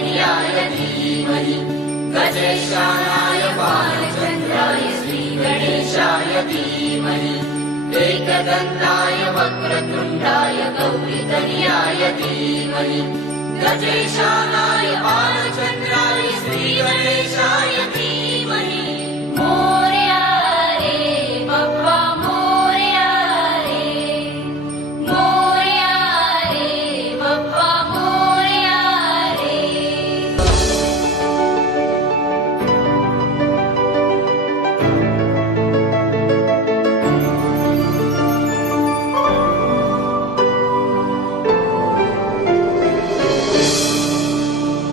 श्रीगणेशाय धीमहि गजेशानाय बालचन्द्राय श्रीगणेशाय धीमहि एकदन्ताय वक्रतुण्डाय गौरीतनयाय धीमहि गजेशानाय बालचन्द्राय श्रीगणेशाय